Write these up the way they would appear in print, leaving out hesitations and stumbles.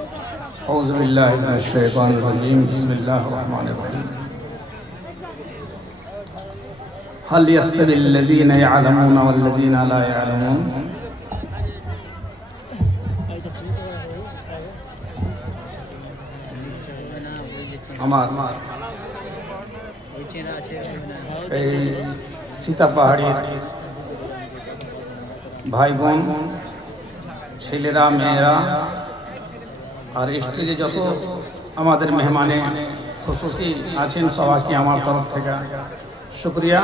أعوذ بالله من الشيطان الرجيم بسم الله الرحمن الرحيم هل يستوي الذين يعلمون والذين لا يعلمون আমার এই সীতাপাহাড়ের ভাই বোন ছেলেরা মেয়েরা আর স্টেজে যত আমাদের মেহমানে খুশুসি আছেন সবাইকে আমার তরফ থেকে শুকরিয়া।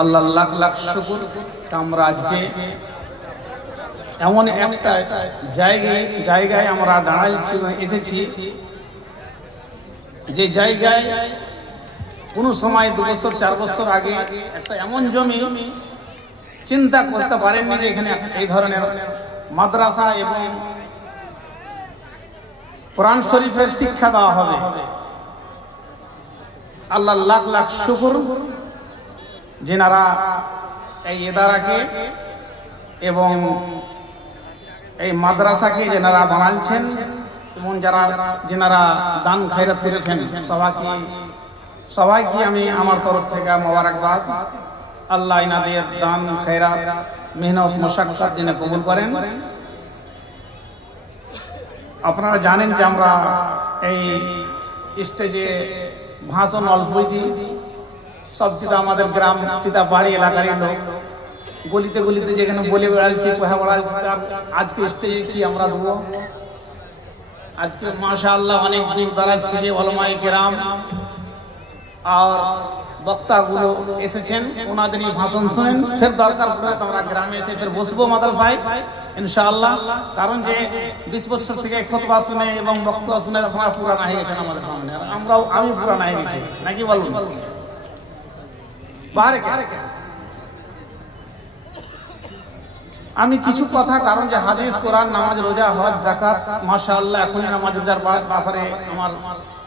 আল্লাহ লাখ লাখ শুকর। আমরা আজকে এমন একটা জায়গায় আমরা দাঁড়াইছি এসেছি যে জায়গায় কোনো সময় 2 বছর 4 বছর আগে একটা এমন জমি চিন্তা করতে পারেননি যে এখানে এই ধরনের মাদ্রাসা এবং কোরআন শরীফের শিক্ষা দেওয়া হবে। আল্লাহ লাখ লাখ শুকর যিনারা এই ইদারাকে এবং এই মাদ্রাসাকে যিনারা বানাচ্ছেন এবং যিনারা দান খায়রাত করেছেন সবাইকে আমি আমার তরফ থেকে মোবারকবাদ। আল্লাহ ইনাদের দান খায়রাত মেহনত মুশাক্কাত যিনি কবুল করেন। আপনারা জানেন যে আমরা এই স্টেজে ভাষণ অল্পই দিই, সব কিছু আমাদের গ্রাম সীতাপাহাড়ি এলাকার লোক গলিতে গলিতে যেখানে বলে বেড়াচ্ছি কোহা বেড়াচ্ছি। আজকে স্টেজে কি আমরা দেবো? আজকে মাশাআল্লাহ অনেক দূর দরাজ থেকে উলামায়ে কেরাম আর বক্তাগুলো এসেছেন, ওনাদের এই ভাষণ শুনেন। ফের দরকার পড়লে আমরা গ্রামে এসে ফের বসবো মাদ্রাসায় ইনশাআল্লাহ। কারণ যে 20 বছর থেকে খুতবা শুনে এবং বক্তব্য শুনে আপনারা পুরানা হয়ে গেছেন আমাদের সামনে, আমি পুরানা হয়ে গেছি নাকি বলুন? আমি কিছু কথা, কারণ যে হাদিস কোরআন নামাজ রোজা হজ যাকাত মাশাআল্লাহ এখন নামাজ রোজার ব্যাপারে আমার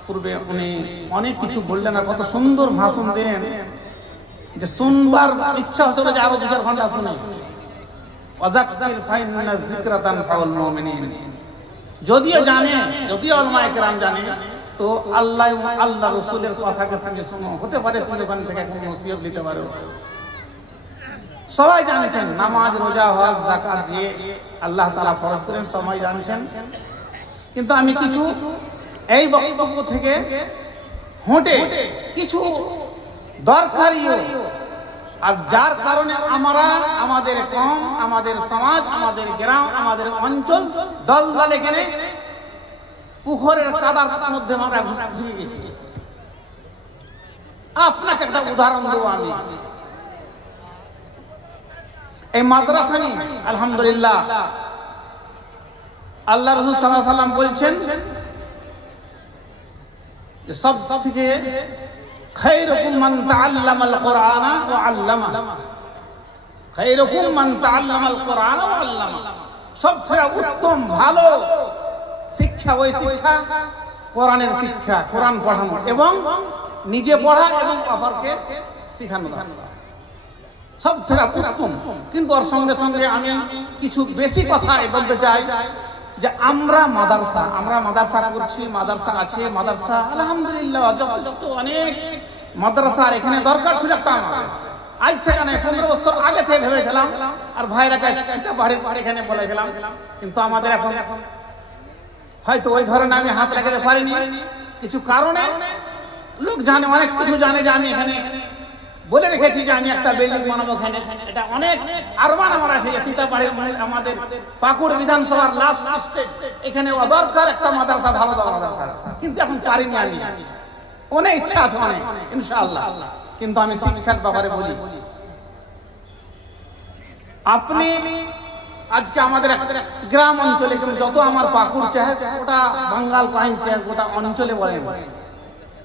পূর্বে উনি অনেক কিছু বললেন আর কত সুন্দর ভাষণ দিলেন যে শুনবার ইচ্ছা হচ্ছে যে আরো 2-4 ঘন্টা শুনি। ওয়াযাক্কির ফাইন্না যিকরা তানফাউল মুমিনিন। যদিও উলামায়ে কেরাম জানে তো আল্লাহ রাসূলের কথাকে তুমি শোনো, হতে পারে কোন থেকে কোন নসিহত দিতে পারো। সবাই জানেন নামাজ রোজা হজ যাকাত দিয়ে আল্লাহ তাআলা ফরজ করেন, সবাই জানেন। কিন্তু আমি কিছু এই বক্তব্য থেকে হটে কিছু দরকারি আর যার কারণে আমরা আমাদের কম, আমাদের সমাজ, আমাদের গ্রাম, আমাদের অঞ্চল দলদলে গেলে পুকুরের কাদার মধ্যে আমরা ডুবে গেছি। আপনাকে একটা উদাহরণ দেবো আমি। এই মাদ্রাসা নিয়ে আলহামদুলিল্লাহ আল্লাহ রাসূল সাল্লাল্লাহু আলাইহি ওয়াসাল্লাম বলছেন যে সব থেকে খায়রুকুম মান তাআল্লামাল কুরআনা ওয়া আল্লামা। খায়রুকুম মান তাআল্লামাল কুরআনা ওয়া আল্লামা। সবচেয়ে উত্তম ভালো শিক্ষা ওই শিক্ষা কোরআনের শিক্ষা, কোরআন পড়ানো এবং নিজে পড়া এবং অপরকে শেখানো সব থেকে উত্তম। কিন্তু ওর সঙ্গে সঙ্গে আমি কিছু বেশি কথা বলতে চাই যে আমরা মাদ্রাসা করছি, মাদ্রাসা আছে, মাদ্রাসা আলহামদুলিল্লাহ যথেষ্ট অনেক মাদ্রাসা এখানে দরকার ছিল একটা আমাদের। আজ থেকে নয় 15 বছর আগে থেকে ভেবেছিলাম আর ভাইরা সীতাপাহাড়ি এখানে বলে গেলাম। কিন্তু আমাদের এখন হয়তো ওই ধরনের আমি হাত লাগাতে পারিনি কিছু কারণে। লোক জানে, অনেক কিছু জানে যে আমি এখানে বলে রেখেছি যে আমি একটা বিল্ডিং বানাবো এখানে। এটা অনেক আরমান আমার আছে সীতাপাহাড়ি আমাদের পাকুড় বিধানসভার লাস্ট এখানে দরকার একটা মাদ্রাসা, ভালো মাদ্রাসা। কিন্তু এখন পারিনি আমি, অনেক ইচ্ছা আছে অনেক ইনশাআল্লাহ। কিন্তু আমি শিক্ষার ব্যাপারে বলি, আপনি আজকে আমাদের গ্রাম অঞ্চলে যত আমার পাকুড় চায় ওটা বাঙ্গাল পাইন চায় গোটা অঞ্চলে বলেন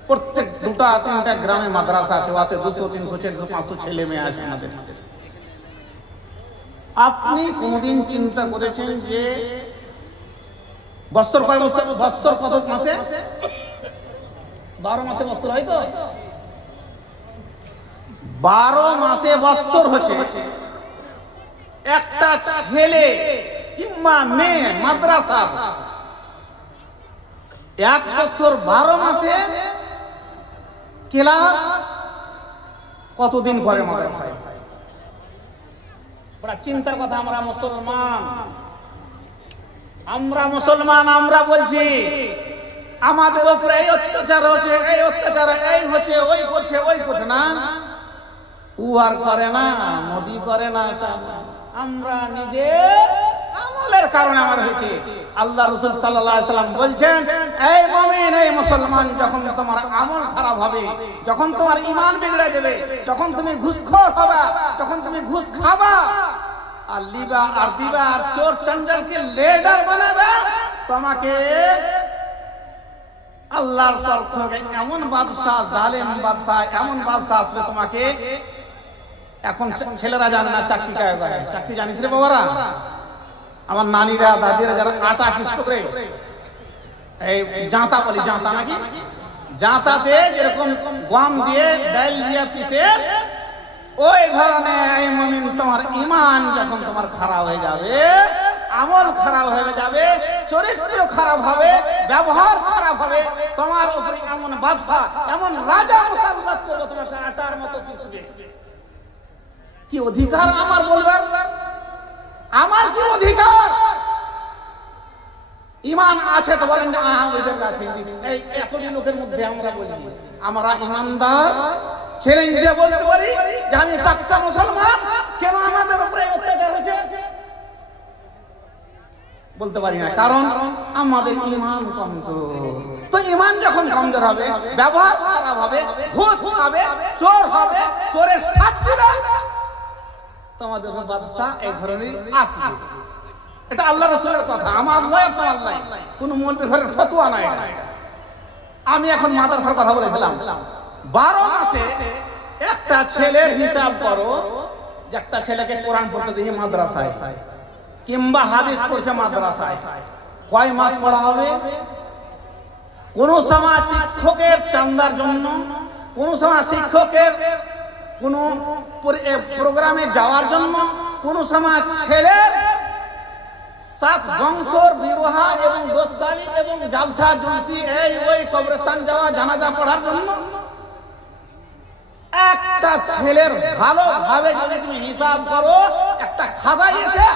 প্রত্যেক 2-3টা গ্রামে মাদ্রাসা আছে, ওতে 200, 300, 400, 500 ছেলে মেয়ে আছে আমাদের। আপনি কোনদিন চিন্তা করেছেন যে বছর কয় বছর কত মাসে? 12 মাসে বছর হয় তো 12 মাসে বছর হচ্ছে। একটা ছেলে কিংবা মেয়ে মাদ্রাসা এক বছর 12 মাসে ক্লাস কতদিন করে মাদ্রাসায়? বড় চিন্তার কথা। আমরা মুসলমান, আমরা বলছি আমাদের উপরে এই অত্যাচার হচ্ছে, এই অত্যাচার, এই হচ্ছে, ওই করছে না। ও আর করে না, মোদি করে না, আমরা নিজে আমলের কারণে আমার হয়েছে। আল্লাহ রাসূল সাল্লাল্লাহু আলাইহি ওয়াসাল্লাম বলছেন, এই মুমিন, এই মুসলমান, যখন তোমার আমল খারাপ হবে, যখন তোমার ঈমান বিগড়ে যাবে, যখন তুমি ঘুষখোর হবে, যখন তুমি ঘুষ খাবা আর লিবা আর দিবা আর চোর চঞ্চলকে লিডার বানাবে, তোমাকে আল্লাহর তরফ থেকে এমন বাদশা, জালেম বাদশা, এমন বাদশা আসবে তোমাকে। এখন ছেলেরা জানে না চাকরি চাকরি জানিস রে বাবারা, আমার নানিরা দাদিরা যারা আটা পিস করে, এই জাঁতা বলি, জাঁতা নাকি, জাঁতাতে যেরকম গম দিয়ে ডাল দিয়ে পিসে, ওই ধরনের এই মুমিন তোমার ঈমান যখন তোমার খারাপ হয়ে যাবে, আমল খারাপ হয়ে যাবে, চরিত্র খারাপ হবে, ব্যবহার খারাপ হবে, তোমার উপরে এমন বাদশা, এমন রাজা মুসাল্লাত করবে, তোমাকে আটার মতো পিসবে। কি অধিকার আমার বলবার? আমার কি অধিকার? ঈমান আছে তো বলেন না, ওদের কাছে এই এতটি লোকের মধ্যে আমরা বলি আমরা ঈমানদার, চ্যালেঞ্জ দিয়ে বলতে পারি যে আমি পাক্কা মুসলমান, কেন আমাদের উপরে অত্যাচার হয়েছে? বলতে পারি না, কারণ আমাদের ঈমান কমজোর। তো ঈমান যখন কমজোর হবে, ব্যবহার খারাপ হবে, ঘুষ খাবে, চোর হবে, চোরের সাথ দিবে, তোমাদের বাদশা এই ধরনের আসবে। এটা আল্লাহ রাসূলের কথা, আমার নয়, তোমার নয়, কোন মৌলবি ঘরের ফতোয়া নয়। আমি এখন মাদ্রাসার কথা বলেছিলাম। 12 মাসে একটা ছেলের হিসাব করো, যে একটা ছেলেকে কোরআন পড়তে দিয়ে মাদ্রাসায় কিংবা হাদিস পড়ছে মাদ্রাসায়, কয় মাস পড়া হবে? কোন সময় শিক্ষকের চান্দার জন্য, কোন সময় শিক্ষকের কোন প্রোগ্রামে যাওয়ার জন্য, কোন সময় ছেলের সাত বংশর বিবাহ এবং দোস্তানি এবং জালসা জুলসি, এই ওই কবরস্থান যাওয়া, জানাজা পড়ার জন্য। একটা ছেলের ভালোভাবে যদি তুমি হিসাব করো, একটা খাজা এসে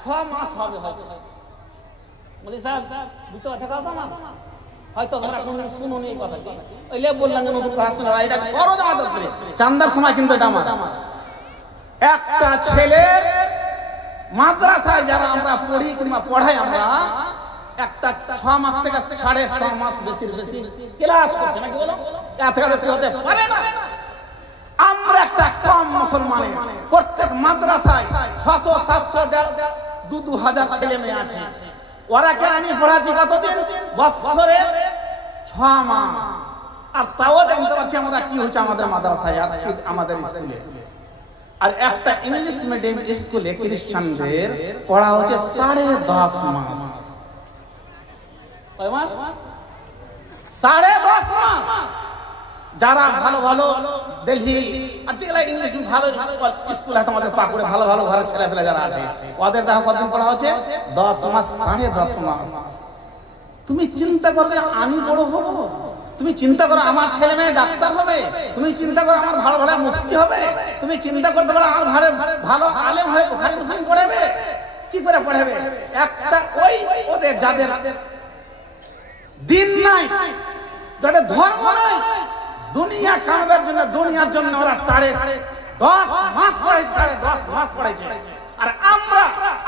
6 মাস হবে। বলি স্যার বুঝতে পারছো কথা না? হয়তো তোমরা কোনো শুনুনি এই কথা, ওইলে বললাম যে নতুন কথা শোনা, এটা করো আমাদের উপরে চান্দার সময়, কিন্তু এটা আমার। একটা ছেলের মাদ্রাসায় যারা আমরা পড়ি কিংবা পড়াই, আমরা একটা 6 মাস থেকে 6.5 মাস বেশি ক্লাস করছে নাকি, বলো এর থেকে বেশি হতে পারে না। আমরা একটা কম মুসলমানের প্রত্যেক মাদ্রাসায় 600-700 2,000 ছেলে মেয়ে আছে। ওরাকে আমি পড়াচ্ছি কতদিন? বছরে 6 মাস। আর তাও জানতে পারছি আমরা কি হচ্ছে আমাদের মাদ্রাসায়, আমাদের স্কুলে। আর একটা ইংলিশ মিডিয়াম স্কুলে খ্রিস্টানদের পড়া হচ্ছে 10.5 মাস। কয় মাস? 10.5 মাস। যারা ভালো ভালো দিল্লি আর যেগুলা ইংলিশ ভালো স্কুল আছে আমাদের পাকুড়ে, ভালো ভালো ঘরের ছেলেপেলে যারা আছে, ওদের দেখো কতদিন পড়া হচ্ছে? 10 মাস, 10.5 মাস। তুমি চিন্তা করবে আমি বড় হব, তুমি চিন্তা করো আমার ছেলে মেয়ে ডাক্তার হবে, তুমি চিন্তা করো আমার ভালো ভালো মুফতি হবে, তুমি চিন্তা করতে পারো আমার ভালো ভালো আলেম হয়ে বুখারী মুসলিম পড়াবে। কি করে পড়াবে? একটা ওই ওদের যাদের দিন নাই, যাদের ধর্ম নাই, দুনিয়া কামাবার জন্য, দুনিয়ার জন্য ওরা 10.5 মাস পড়াইছে, 10.5 মাস পড়াইছে। আর আমরা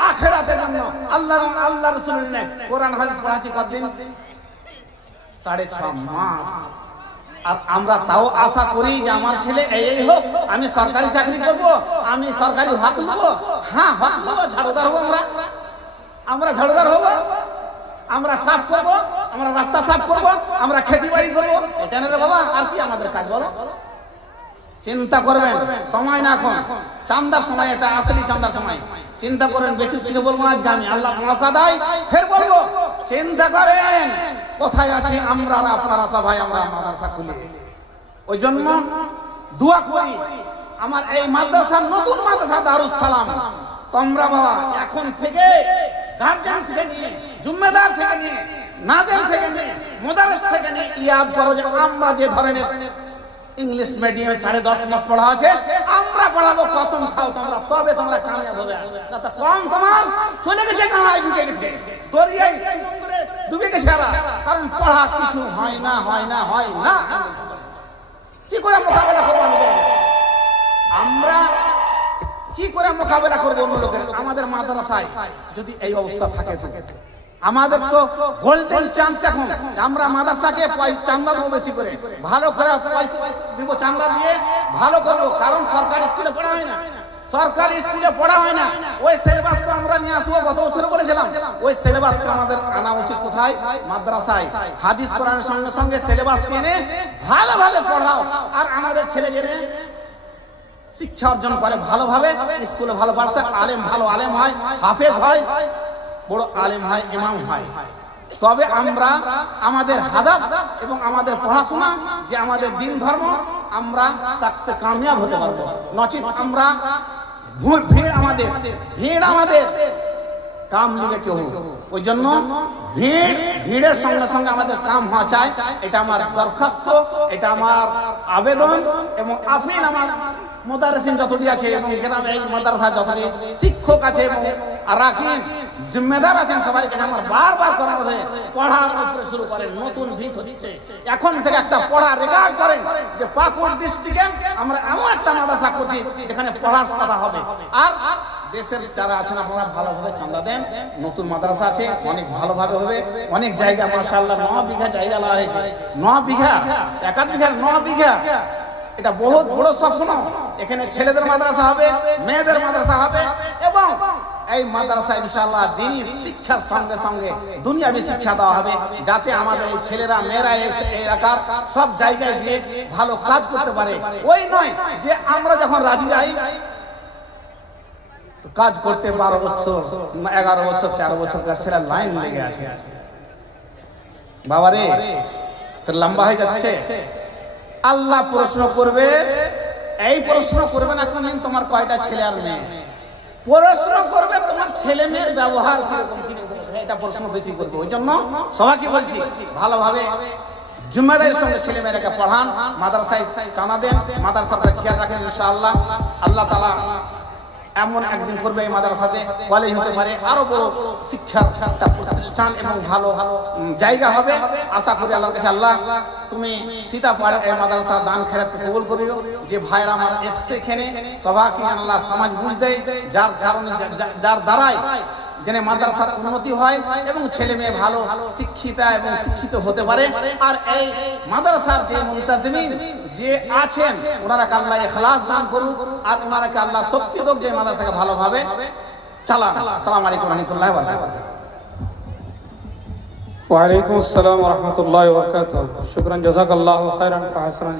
আখিরাতের জন্য আল্লাহ এবং আল্লাহ রাসূলের জন্য কোরআন হাদিস পড়াচ্ছি কতদিন? 6.5 মাস। আর আমরা তাও আশা করি যে আমার ছেলে এই হোক, আমি সরকারি চাকরি করব, আমি সরকারি হক নেব, হ্যাঁ হক নেব, ঝাড়ুদার হবো, আমরা ঝাড়ুদার হবো, আমরা সাফ করব, আমরা রাস্তা সাফ করব, আমরা খেতি বাড়ি করবো। এটা না রে বাবা, আর কি আমাদের কাজ বলো? চিন্তা করবেন, সময় না এখন, চান্দার সময়, এটা আসলে চান্দার সময়। চিন্তা করেন, বেশি কিছু বলবো না আজকে আমি, আল্লাহ মৌকা দেয় ফের বলবো। চিন্তা করেন কোথায় আছি আমরা আর আপনারা সবাই, আমরা মাদ্রাসা খুলি। ওই জন্য দোয়া করি আমার এই মাদ্রাসা, নতুন মাদ্রাসা দারুস সালাম, তোমরা বাবা এখন থেকে গার্জিয়ান থেকে নিয়ে, জিম্মেদার থেকে নিয়ে, নাজেম থেকে নিয়ে, মুদারিস থেকে নিয়ে ইয়াদ করো যে আমরা যে ধরনের ইংলিশ মিডিয়ামে 10.5 মাস পড়া আছে আমরা পড়াবো, কসম খাও তোমরা, তবে তোমরা কামিয়াব হবে। না তো কম তোমার চলে গেছে, কানায় ঢুকে গেছে, দরিয়ায় সমুদ্রে ডুবে গেছে। কারণ পড়া কিছু হয় না, হয় না, হয় না। কি করে মোকাবেলা করবো? আমরা কি করে মোকাবেলা করবো অন্য লোকের? আমাদের মাদ্রাসায় যদি এই অবস্থা থাকে, আমাদের তো গোল্ডেন চান্স এখন, আমরা মাদ্রাসাকে চান্দা দেবো বেশি করে, ভালো করে পয়সা দিব, চান্দা দিয়ে ভালো করবো। কারণ সরকারি স্কুলে পড়া হয় না, সরকারি স্কুলে পড়া হয় না। ওই সিলেবাসকে আমরা নিয়ে আসবো, গত বছর বলেছিলাম। ওই সিলেবাসকে আমাদের আনা উচিত কোথায়? মাদ্রাসায়। হাদিস কোরআনের সঙ্গে সঙ্গে সিলেবাস এনে ভালোভাবে পড়াও, আর আমাদের ছেলেমেয়েরা শিক্ষা অর্জন করে ভালোভাবে, স্কুলে ভালো পড়তে, আলেম ভালো আলেম হয়, হাফেজ হয়, বড় আলেম হয়, ইমাম হয়। তবে আমরা আমাদের হাদাফ এবং আমাদের পড়াশোনা যে আমাদের দিন ধর্ম, আমরা সাকসে কামিয়াব হতে পারবো। নচিত আমরা ভিড় আমাদের কাম নিবে কেউ। ওই জন্য ভিড়ের সঙ্গে সঙ্গে আমাদের কাম হওয়া চাই। এটা আমার দরখাস্ত, এটা আমার আবেদন এবং আফিন আমার মুদারিসিন যতটি আছে এবং গ্রামে এই মাদ্রাসা যতটি শিক্ষক আছে এবং আরাকিন জিম্মেদার আছেন, সবাই কাছে আমার বারবার করা হচ্ছে, পড়ার উপরে শুরু করেন। নতুন ভিত হচ্ছে, এখন থেকে একটা পড়া রেকর্ড করেন যে পাকুড় ডিস্ট্রিক্টে আমরা এমন একটা মাদ্রাসা করছি যেখানে পড়ার কথা হবে। আর দেশের যারা আছেন আপনারা ভালোভাবে চাঁদা দেন, নতুন মাদ্রাসা আছে, অনেক ভালোভাবে হবে। অনেক জায়গা মাশাআল্লাহ 9 বিঘা জায়গা লাগা হয়েছে, 9 বিঘা, 1 বিঘা 9 বিঘা। এটা বহুত বড় স্বপ্ন। এখানে ছেলেদের মাদ্রাসা হবে, মেয়েদের মাদ্রাসা হবে এবং এই মাদ্রাসা ইনশাআল্লাহ দ্বীনি শিক্ষার সঙ্গে সঙ্গে দুনিয়াবি শিক্ষা দেওয়া হবে, যাতে আমাদের এই ছেলেরা মেয়েরা এই এলাকার সব জায়গায় গিয়ে ভালো কাজ করতে পারে। ওই নয় যে আমরা যখন রাজি যাই কাজ করতে 12 বছর 11 বছর 13 বছরকার ছেলে লাইন লেগে আছে, বাবারে তোর লম্বা হয়ে যাচ্ছে। আল্লাহ প্রশ্ন করবে, এই প্রশ্ন করবে না কোনদিন তোমার কয়টা ছেলে আর মেয়ে, প্রশ্ন করবে তোমার ছেলে মেয়ের ব্যবহার কিরকম, এটা প্রশ্ন বেশি করবে। ওই জন্য সবাইকে বলছি ভালোভাবে জিম্মেদারির সঙ্গে ছেলে মেয়েরাকে পড়ান, মাদ্রাসায় চাঁদা দেন, মাদ্রাসাটা খেয়াল রাখেন। ইনশাআল্লাহ আল্লাহ তাআলা এমন একদিন করবে এই মাদ্রাসাতে কলেজ হতে পারে, আরো বড় শিক্ষার একটা প্রতিষ্ঠান এবং ভালো জায়গা হবে। আশা করি আল্লাহর কাছে, আল্লাহ তুমি সীতাপাড় এই মাদ্রাসার দান খেরাত কবুল করিও। যে ভাইরা আমার এসছে এখানে সবাইকে আল্লাহ সমাজ বুঝ দেয়, যার কারণে যার দ্বারাই যেন মাদ্রাসার উন্নতি হয় এবং ছেলে মেয়ে ভালো শিক্ষিতা এবং শিক্ষিত হতে পারে। আর এই মাদ্রাসার যে মুনতাজিমিন যে আছেন ওনারাকে আল্লাহ ইখলাস দান করুন, আর ওনারাকে আল্লাহ শক্তি দেন যে মাদ্রাসাকে ভালোভাবে চালান। আসসালামু আলাইকুম ওয়া রাহমাতুল্লাহি ওয়া বারাকাতুহু। ওয়া আলাইকুম আসসালাম ওয়া রাহমাতুল্লাহি ওয়া বারাকাতুহু। শুকরান, জাযাকাল্লাহু খাইরান, ফাহসান।